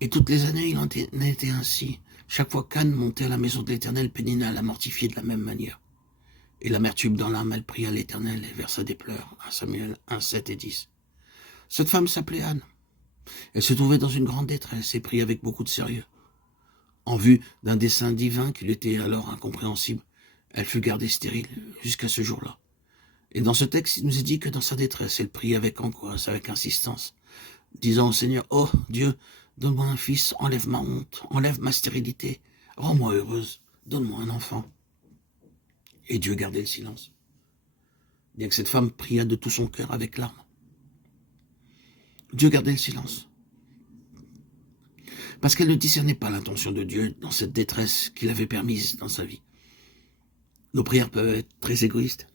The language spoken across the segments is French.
Et toutes les années, il en était ainsi. Chaque fois qu'Anne montait à la maison de l'Éternel, Pénina la mortifiait de la même manière. Et l'amertume dans l'âme, elle pria l'Éternel et versa des pleurs. 1 Samuel 1, 7 et 10. Cette femme s'appelait Anne. Elle se trouvait dans une grande détresse et prit avec beaucoup de sérieux. En vue d'un dessein divin qui lui était alors incompréhensible, elle fut gardée stérile jusqu'à ce jour-là. Et dans ce texte, il nous est dit que dans sa détresse, elle prie avec angoisse, avec insistance, disant au Seigneur, « Oh Dieu, donne-moi un fils, enlève ma honte, enlève ma stérilité, rends-moi heureuse, donne-moi un enfant. » Et Dieu gardait le silence. Bien que cette femme pria de tout son cœur avec larmes. Dieu gardait le silence. Parce qu'elle ne discernait pas l'intention de Dieu dans cette détresse qu'il avait permise dans sa vie. Nos prières peuvent être très égoïstes,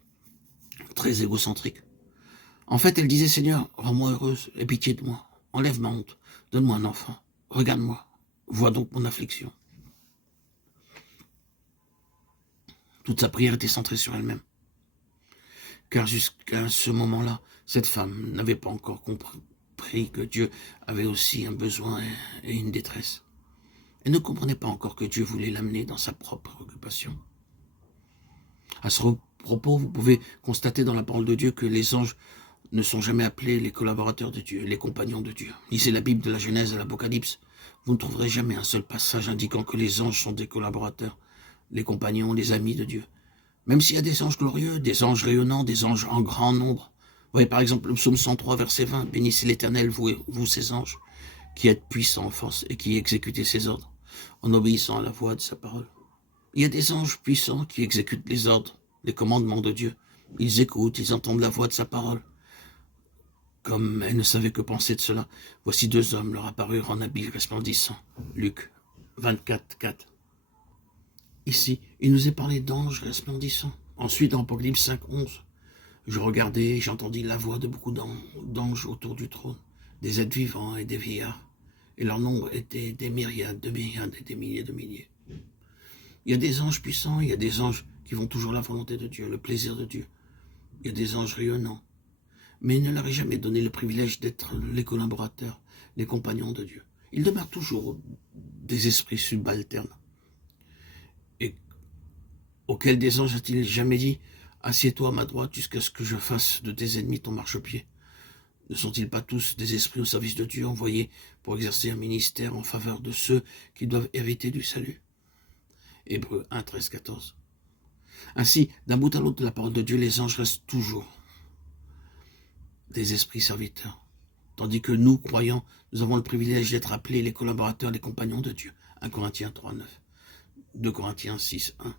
très égocentriques. En fait, elle disait, Seigneur, rends-moi heureuse, aie pitié de moi, enlève ma honte, donne-moi un enfant, regarde-moi, vois donc mon affliction. Toute sa prière était centrée sur elle-même. Car jusqu'à ce moment-là, cette femme n'avait pas encore compris que Dieu avait aussi un besoin et une détresse. Elle ne comprenait pas encore que Dieu voulait l'amener dans sa propre occupation. À ce propos, vous pouvez constater dans la parole de Dieu que les anges ne sont jamais appelés les collaborateurs de Dieu, les compagnons de Dieu. Lisez la Bible de la Genèse à l'Apocalypse. Vous ne trouverez jamais un seul passage indiquant que les anges sont des collaborateurs, les compagnons, les amis de Dieu. Même s'il y a des anges glorieux, des anges rayonnants, des anges en grand nombre. Vous voyez par exemple le psaume 103, verset 20. « Bénissez l'Éternel, vous ses anges, qui êtes puissants en force et qui exécutez ses ordres, en obéissant à la voix de sa parole. » Il y a des anges puissants qui exécutent les ordres, les commandements de Dieu. Ils écoutent, ils entendent la voix de sa parole. Comme elle ne savait que penser de cela, voici 2 hommes leur apparurent en habits resplendissants. Luc 24, 4. Ici, il nous est parlé d'anges resplendissants. Ensuite, dans Apocalypse 5, 11, je regardais et j'entendis la voix de beaucoup d'anges autour du trône, des êtres vivants et des vieillards. Et leur nombre était des myriades et des milliers de milliers. Il y a des anges puissants, il y a des anges qui font toujours la volonté de Dieu, le plaisir de Dieu. Il y a des anges rayonnants. Mais il ne leur est jamais donné le privilège d'être les collaborateurs, les compagnons de Dieu. Ils demeurent toujours des esprits subalternes. Et auquel des anges a-t-il jamais dit « Assieds-toi à ma droite jusqu'à ce que je fasse de tes ennemis ton marchepied » Ne sont-ils pas tous des esprits au service de Dieu envoyés pour exercer un ministère en faveur de ceux qui doivent hériter du salut? Hébreux 1, 13, 14. Ainsi, d'un bout à l'autre de la parole de Dieu, les anges restent toujours des esprits serviteurs. Tandis que nous, croyants, nous avons le privilège d'être appelés les collaborateurs, les compagnons de Dieu. 1 Corinthiens 3, 9. 2 Corinthiens 6, 1.